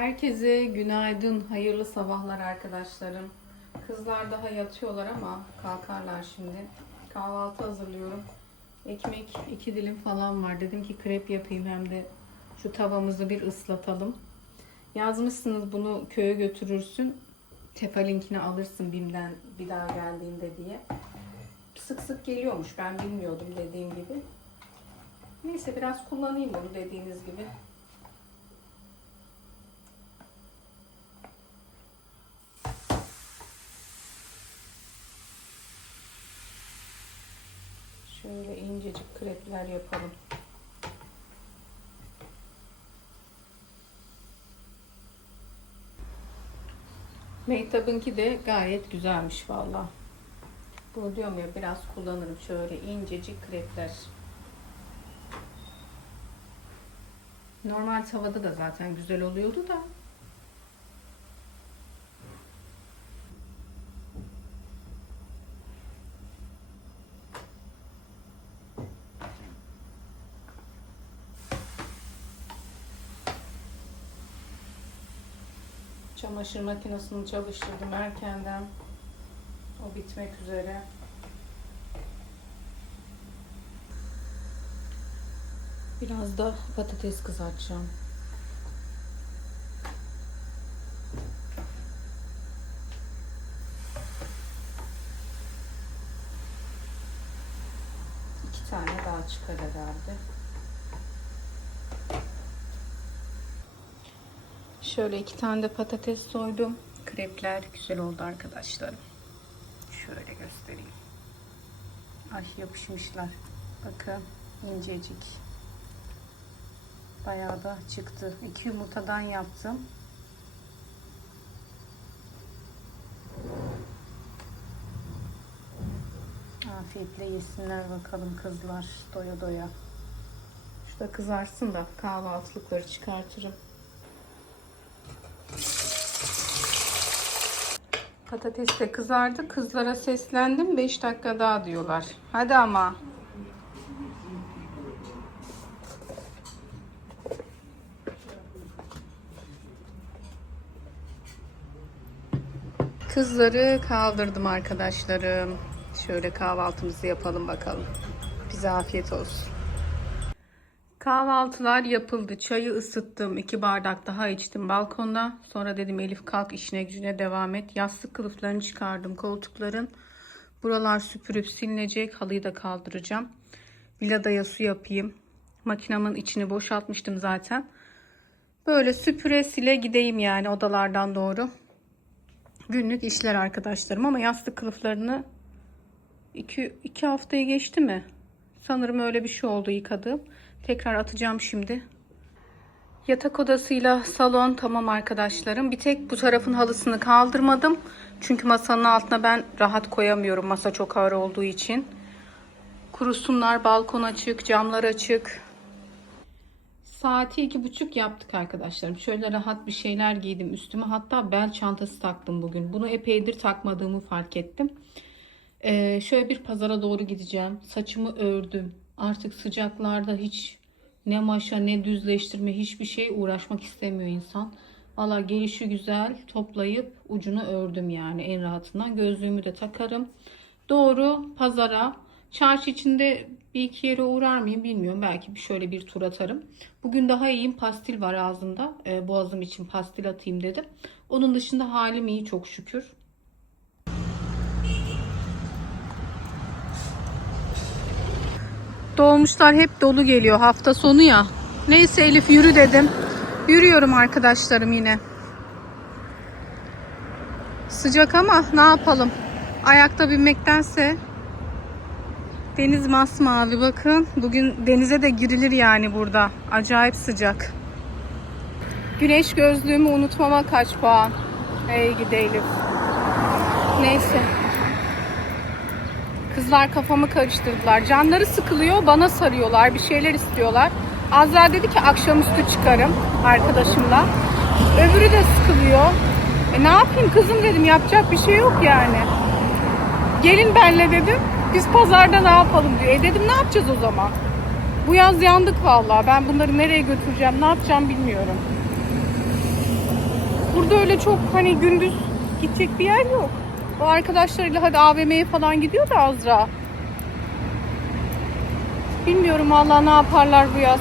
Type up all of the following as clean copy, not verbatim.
Herkese günaydın, hayırlı sabahlar arkadaşlarım. Kızlar daha yatıyorlar ama kalkarlar şimdi. Kahvaltı hazırlıyorum. Ekmek 2 dilim falan var. Dedim ki krep yapayım hem de şu tavamızı bir ıslatalım. Yazmışsınız bunu köye götürürsün. Tefalinkini alırsın BİM'den bir daha geldiğinde diye. Sık sık geliyormuş, ben bilmiyordum dediğim gibi. Neyse biraz kullanayım bunu dediğiniz gibi. Şöyle incecik krepler yapalım. Mehtap'ınki de gayet güzelmiş valla. Bunu diyorum ya, biraz kullanırım. Şöyle incecik krepler. Normal tavada da zaten güzel oluyordu da. Çamaşır makinesini çalıştırdım erkenden. O bitmek üzere. Biraz da patates kızartacağım. İki tane daha çıkar herhalde. Şöyle 2 tane de patates soydum. Krepler güzel oldu arkadaşlarım. Şöyle göstereyim. Ay yapışmışlar. Bakın incecik. Bayağı da çıktı. 2 yumurtadan yaptım. Afiyetle yesinler bakalım kızlar. Doya doya. Şurada kızarsın da kahvaltılıkları çıkartırım. Patates de kızardı. Kızlara seslendim. 5 dakika daha diyorlar. Hadi ama. Kızları kaldırdım arkadaşlarım. Şöyle kahvaltımızı yapalım bakalım. Bize afiyet olsun. Kahvaltılar yapıldı. Çayı ısıttım. 2 bardak daha içtim balkonda. Sonra dedim Elif kalk işine gücüne devam et. Yastık kılıflarını çıkardım koltukların. Buralar süpürüp silinecek. Halıyı da kaldıracağım. Villadaya su yapayım. Makinamın içini boşaltmıştım zaten. Böyle süpüre sile gideyim yani odalardan doğru. Günlük işler arkadaşlarım ama yastık kılıflarını 2 haftayı geçti mi? Sanırım öyle bir şey oldu yıkadığım. Tekrar atacağım şimdi. Yatak odasıyla salon tamam arkadaşlarım. Bir tek bu tarafın halısını kaldırmadım. Çünkü masanın altına ben rahat koyamıyorum. Masa çok ağır olduğu için. Kurusunlar, balkon açık, camlar açık. Saati 2.30 yaptık arkadaşlarım. Şöyle rahat bir şeyler giydim üstüme. Hatta bel çantası taktım bugün. Bunu epeydir takmadığımı fark ettim. Şöyle bir pazara doğru gideceğim. Saçımı ördüm. Artık sıcaklarda hiç ne maşa ne düzleştirme hiçbir şey uğraşmak istemiyor insan. Valla gelişi güzel toplayıp ucunu ördüm yani en rahatından. Gözlüğümü de takarım. Doğru pazara. Çarşı içinde bir iki yere uğrar mıyım bilmiyorum. Belki şöyle bir tur atarım. Bugün daha iyiyim. Pastil var ağzımda. Boğazım için pastil atayım dedim. Onun dışında halim iyi çok şükür. Dolmuşlar hep dolu geliyor hafta sonu ya. Neyse Elif yürü dedim. Yürüyorum arkadaşlarım yine. Sıcak ama ne yapalım. Ayakta binmektense. Deniz masmavi bakın. Bugün denize de girilir yani burada. Acayip sıcak. Güneş gözlüğümü unutmama kaç puan. Hey gidi Elif. Neyse. Kızlar kafamı karıştırdılar. Canları sıkılıyor, bana sarıyorlar, bir şeyler istiyorlar. Azra dedi ki akşamüstü çıkarım arkadaşımla. Öbürü de sıkılıyor. Ne yapayım kızım dedim, yapacak bir şey yok yani. Gelin benle dedim. Biz pazarda ne yapalım diyor. Dedim ne yapacağız o zaman? Bu yaz yandık vallahi. Ben bunları nereye götüreceğim, ne yapacağım bilmiyorum. Burada öyle çok hani gündüz gidecek bir yer yok. O arkadaşlarıyla hadi AVM'ye falan gidiyor da Azra. Bilmiyorum vallahi ne yaparlar bu yaz.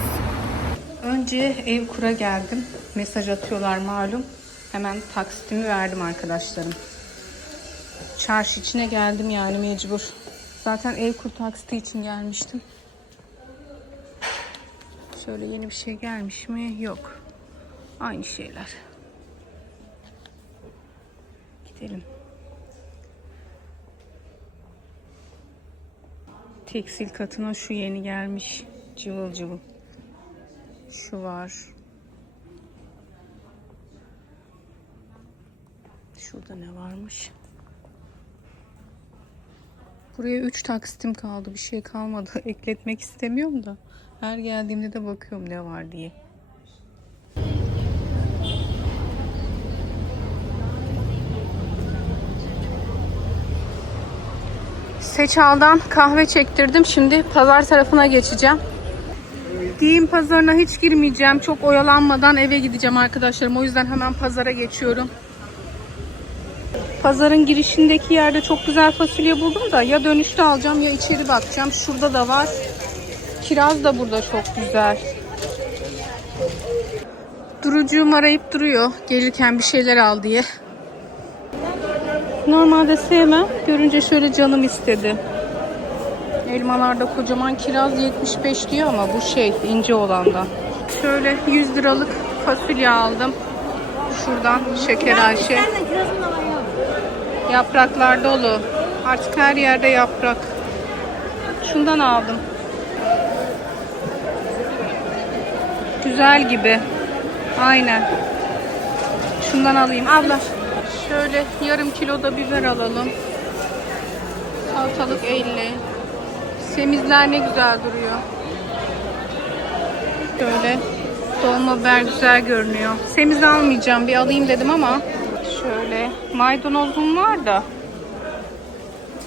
Önce Evkur'a geldim. Mesaj atıyorlar malum. Hemen taksitimi verdim arkadaşlarım. Çarşı içine geldim yani mecbur. Zaten Evkur taksiti için gelmiştim. Şöyle yeni bir şey gelmiş mi? Yok. Aynı şeyler. Gidelim. Tekstil katına şu yeni gelmiş. Cıvıl cıvıl. Şu var. Şurada ne varmış? Buraya 3 taksitim kaldı. Bir şey kalmadı. Ekletmek istemiyorum da. Her geldiğimde de bakıyorum ne var diye. Seçal'dan kahve çektirdim. Şimdi pazar tarafına geçeceğim. Giyim pazarına hiç girmeyeceğim. Çok oyalanmadan eve gideceğim arkadaşlarım. O yüzden hemen pazara geçiyorum. Pazarın girişindeki yerde çok güzel fasulye buldum da ya dönüşte alacağım ya içeri bakacağım. Şurada da var. Kiraz da burada çok güzel. Durucuğum arayıp duruyor. Gelirken bir şeyler al diye. Normalde sevmem. Görünce şöyle canım istedi. Elmalarda kocaman, kiraz 75 diyor ama bu şey ince olandan. Şöyle 100 liralık fasulye aldım. Şuradan şeker Ayşe. Yapraklar dolu. Artık her yerde yaprak. Şundan aldım. Güzel gibi. Aynen. Şundan alayım. Abla. Şöyle yarım kilo da biber alalım. Salatalık 50. Semizler ne güzel duruyor. Şöyle dolma biber güzel görünüyor. Semiz almayacağım. Bir alayım dedim ama. Şöyle maydanozum var da.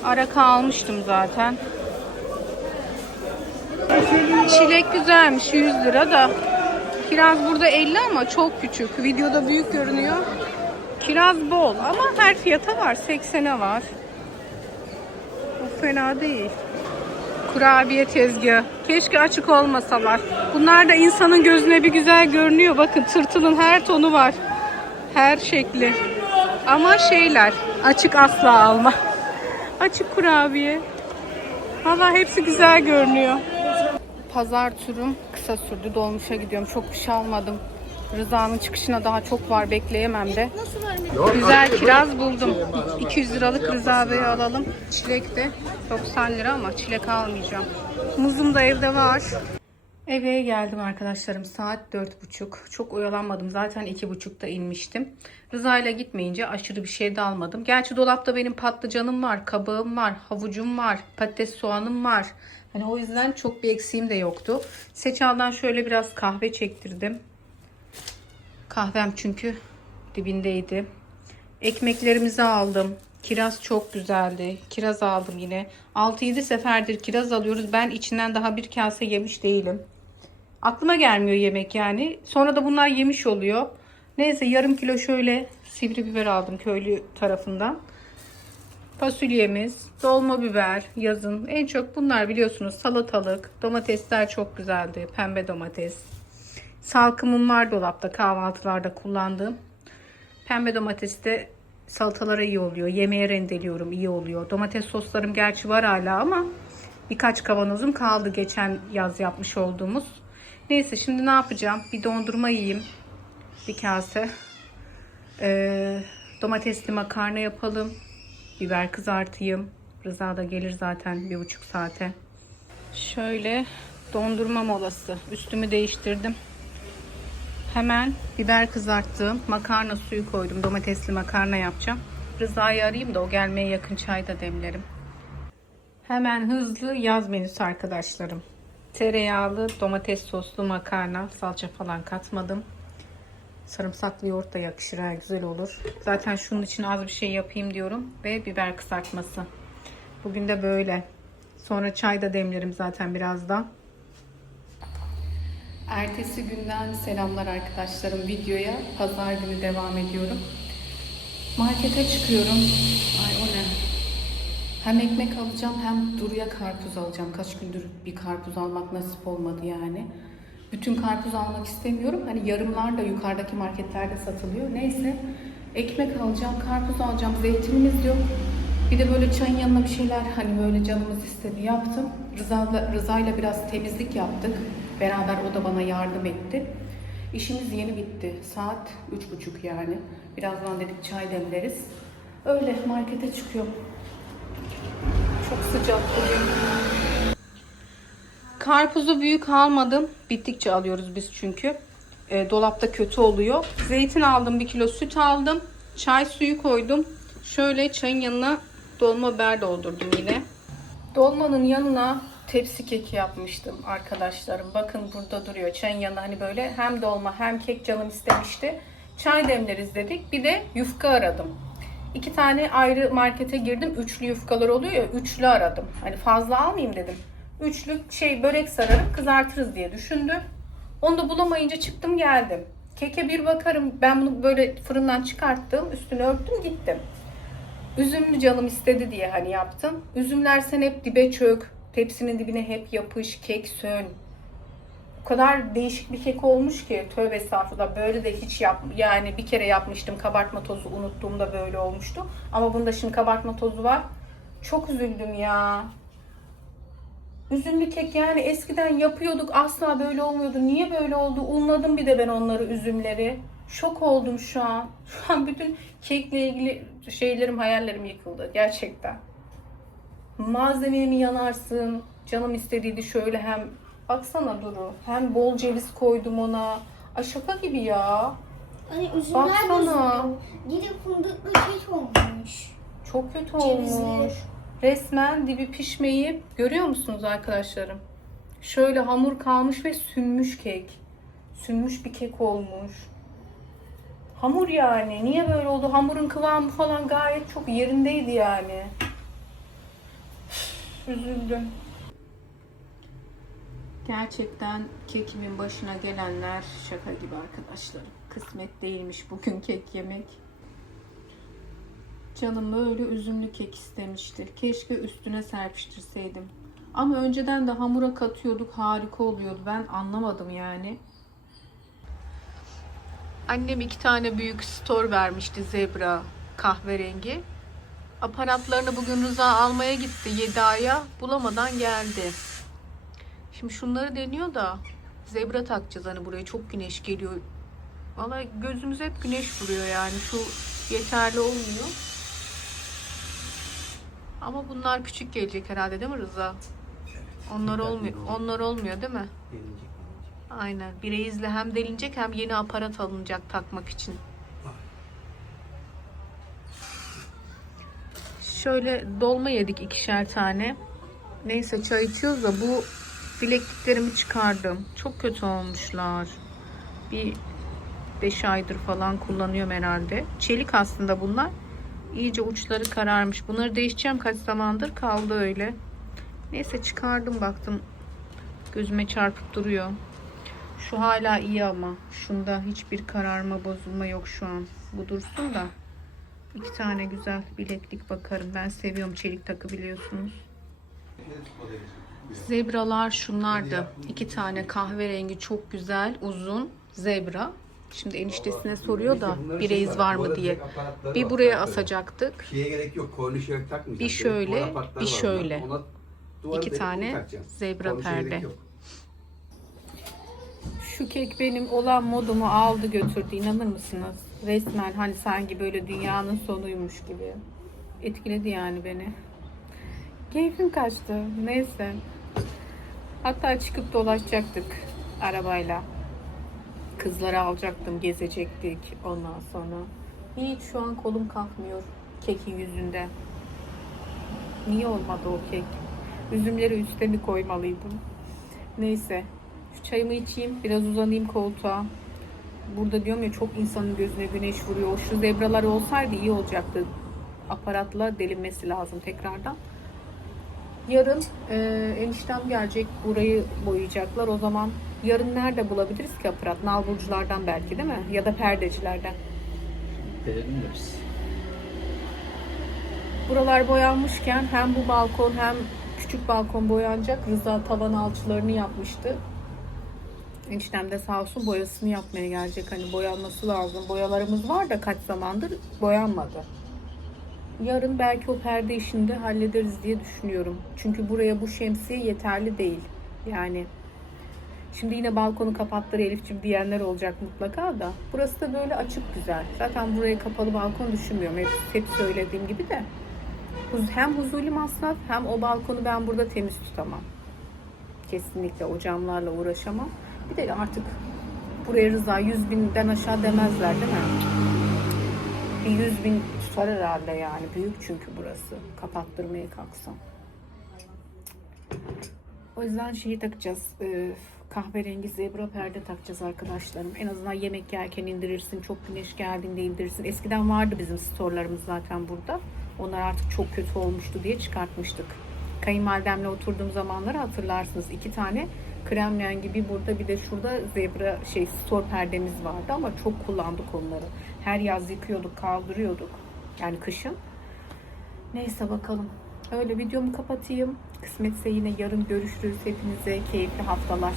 Araka almıştım zaten. Çilek güzelmiş 100 lira da. Kiraz burada 50 ama çok küçük. Videoda büyük görünüyor. Kiraz bol ama her fiyata var. 80'e var. Bu fena değil. Kurabiye tezgahı. Keşke açık olmasalar. Bunlar da insanın gözüne bir güzel görünüyor. Bakın tırtılın her tonu var. Her şekli. Ama şeyler açık asla alma. Açık kurabiye. Valla hepsi güzel görünüyor. Pazar turum kısa sürdü. Dolmuşa gidiyorum. Çok bir şey almadım. Rıza'nın çıkışına daha çok var. Bekleyemem de. Güzel kiraz buldum. 200 liralık Rıza Bey'i alalım. Çilek de 90 lira ama çilek almayacağım. Muzum da evde var. Eve geldim arkadaşlarım. Saat 4.30. Çok oyalanmadım. Zaten 2.30'da inmiştim. Rıza ile gitmeyince aşırı bir şey de almadım. Gerçi dolapta benim patlıcanım var, kabağım var, havucum var, patates soğanım var. Hani o yüzden çok bir eksiğim de yoktu. Seçal'dan şöyle biraz kahve çektirdim. Kahvem çünkü dibindeydi. Ekmeklerimizi aldım. Kiraz çok güzeldi. Kiraz aldım yine. 6-7 seferdir kiraz alıyoruz. Ben içinden daha bir kase yemiş değilim. Aklıma gelmiyor yemek yani. Sonra da bunlar yemiş oluyor. Neyse yarım kilo şöyle sivri biber aldım köylü tarafından. Fasulyemiz, dolma biber yazın. En çok bunlar biliyorsunuz salatalık. Domatesler çok güzeldi. Pembe domates. Salkımım var dolapta kahvaltılarda kullandığım. Pembe domates de salatalara iyi oluyor. Yemeğe rendeliyorum iyi oluyor. Domates soslarım gerçi var hala ama birkaç kavanozum kaldı geçen yaz yapmış olduğumuz. Neyse şimdi ne yapacağım? Bir dondurma yiyeyim. Bir kase. Domatesli makarna yapalım. Biber kızartayım. Rıza da gelir zaten 1,5 saate. Şöyle dondurma molası. Üstümü değiştirdim. Hemen biber kızarttım. Makarna suyu koydum. Domatesli makarna yapacağım. Rıza'yı arayayım da o gelmeye yakın çay da demlerim. Hemen hızlı yaz menüsü arkadaşlarım. Tereyağlı domates soslu makarna. Salça falan katmadım. Sarımsaklı yoğurt da yakışır. Güzel olur. Zaten şunun için az bir şey yapayım diyorum. Ve biber kızartması. Bugün de böyle. Sonra çay da demlerim zaten birazdan. Ertesi günden selamlar arkadaşlarım. Videoya pazar günü devam ediyorum. Markete çıkıyorum. Ay o ne? Hem ekmek alacağım hem Duru'ya karpuz alacağım. Kaç gündür bir karpuz almak nasip olmadı yani. Bütün karpuz almak istemiyorum. Hani yarımlar da yukarıdaki marketlerde satılıyor. Neyse ekmek alacağım, karpuz alacağım. Zeytinimiz yok. Bir de böyle çayın yanına bir şeyler hani böyle canımız istedi yaptım. Rıza'yla biraz temizlik yaptık. Beraber o da bana yardım etti. İşimiz yeni bitti. Saat 3.30 yani. Birazdan dedik çay demleriz. Öyle markete çıkıyorum. Çok sıcak bugün. Karpuzu büyük almadım. Bittikçe alıyoruz biz çünkü. Dolapta kötü oluyor. Zeytin aldım, 1 kilo süt aldım. Çay suyu koydum. Şöyle çayın yanına dolma biber doldurdum yine. Dolmanın yanına tepsi keki yapmıştım arkadaşlarım. Bakın burada duruyor. Çayın yanına hani böyle hem dolma hem kek canım istemişti. Çay demleriz dedik. Bir de yufka aradım. 2 tane ayrı markete girdim. Üçlü yufkalar oluyor ya. Üçlü aradım. Hani fazla almayayım dedim. Üçlü börek sararıp kızartırız diye düşündüm. Onu da bulamayınca çıktım geldim. Keke bir bakarım. Ben bunu böyle fırından çıkarttım. Üstünü örttüm gittim. Üzümlü canım istedi diye hani yaptım. Üzümler sen hep dibe çök. Tepsinin dibine hep yapış. Kek sön. O kadar değişik bir kek olmuş ki. Tövbe estağfurullah. Böyle de hiç yani bir kere yapmıştım. Kabartma tozu unuttuğumda böyle olmuştu. Ama bunda şimdi kabartma tozu var. Çok üzüldüm ya. Üzümlü kek yani eskiden yapıyorduk. Asla böyle olmuyordu. Niye böyle oldu? Unladım bir de ben onları, üzümleri. Şok oldum şu an. Şu an bütün kekle ilgili hayallerim yıkıldı. Gerçekten. Malzemeye mi yanarsın? Canım istediydi şöyle hem. Baksana Duru. Hem bol ceviz koydum ona. Ay şaka gibi ya. Hani üzümler Baksana. bozuluyor. Gidip fındıklı kek olmuş. Çok kötü Cevizli. olmuş. Resmen dibi pişmeyip görüyor musunuz arkadaşlarım? Şöyle hamur kalmış ve sünmüş kek. Sünmüş bir kek olmuş. Hamur yani. Niye böyle oldu? Hamurun kıvamı falan gayet çok yerindeydi yani. Üzüldüm. Gerçekten kekimin başına gelenler şaka gibi arkadaşlarım. Kısmet değilmiş bugün kek yemek. Canım böyle üzümlü kek istemişti. Keşke üstüne serpiştirseydim. Ama önceden de hamura katıyorduk. Harika oluyordu. Ben anlamadım yani. Annem 2 tane büyük store vermişti. Zebra kahverengi. Aparatlarını bugün Rıza almaya gitti 7 aya. Bulamadan geldi. Şimdi şunları deniyor da zebra takacağız hani buraya. Çok güneş geliyor. Vallahi gözümüz hep güneş vuruyor yani. Şu yeterli olmuyor. Ama bunlar küçük gelecek herhalde değil mi Rıza? Onlar olmuyor. Onlar olmuyor değil mi? Aynen. Bireyizle hem delinecek hem yeni aparat alınacak takmak için. Şöyle dolma yedik 2'şer tane. Neyse çay içiyoruz da bu bilekliklerimi çıkardım. Çok kötü olmuşlar. Bir 5 aydır falan kullanıyorum herhalde. Çelik aslında bunlar. İyice uçları kararmış. Bunları değişeceğim, kaç zamandır kaldı öyle. Neyse çıkardım, baktım gözüme çarpıp duruyor. Şu hala iyi ama şunda hiçbir kararma, bozulma yok şu an. Bu dursun da 2 tane güzel bileklik bakarım. Ben seviyorum çelik takı biliyorsunuz. Zebralar şunlardı. 2 tane kahverengi çok güzel uzun zebra. Şimdi eniştesine soruyor da bir reis var mı diye. Bir buraya asacaktık. Şeye gerek yok. Kornişe takmayacağız. Bir şöyle, bir şöyle. 2 2 tane zebra perde. Şu kek benim olan modumu aldı götürdü. İnanır mısınız? Resmen hani sanki böyle dünyanın sonuymuş gibi. Etkiledi yani beni. Keyfim kaçtı. Neyse. Hatta çıkıp dolaşacaktık arabayla. Kızları alacaktım, gezecektik ondan sonra. Hiç şu an kolum kalkmıyor kekin yüzünden. Niye olmadı o kek? Üzümleri üste mi koymalıydım? Neyse. Şu çayımı içeyim, biraz uzanayım koltuğa. Burada diyorum ya, çok insanın gözüne güneş vuruyor. Şu zebralar olsaydı iyi olacaktı. Aparatla delinmesi lazım tekrardan. Yarın eniştem gelecek. Burayı boyayacaklar. O zaman Yarın nerede bulabiliriz ki aparat? Nalburculardan belki değil mi? Ya da perdecilerden. Denedim de biz. Buralar boyanmışken hem bu balkon hem küçük balkon boyanacak. Rıza tavan alçılarını yapmıştı. Eniştem de sağ olsun boyasını yapmaya gelecek. Hani boyanması lazım. Boyalarımız var da kaç zamandır boyanmadı. Yarın belki o perde işini de hallederiz diye düşünüyorum. Çünkü buraya bu şemsiye yeterli değil. Yani şimdi yine balkonu kapattılar Elif'ciğim diyenler olacak mutlaka da. Burası da böyle açık güzel. Zaten buraya kapalı balkon düşünmüyorum. Hep söylediğim gibi de. Hem huzurlu masraf hem o balkonu ben burada temiz tutamam. Kesinlikle o camlarla uğraşamam. Bir de artık buraya Rıza 100.000'den aşağı demezler değil mi? Bir 100.000 tutar herhalde yani. Büyük çünkü burası. Kapattırmaya kalksam. O yüzden şeyi takacağız. Kahverengi zebra perde takacağız arkadaşlarım. En azından yemek yerken indirirsin. Çok güneş geldiğinde indirirsin. Eskiden vardı bizim storelarımız zaten burada. Onlar artık çok kötü olmuştu diye çıkartmıştık. Kayınvalidemle oturduğum zamanları hatırlarsınız. 2 tane krem rengi bir burada bir de şurada zebra store perdemiz vardı ama çok kullandık onları. Her yaz yıkıyorduk, kaldırıyorduk. Yani kışın. Neyse bakalım. Öyle videomu kapatayım. Kısmetse yine yarın görüşürüz. Hepinize keyifli haftalar.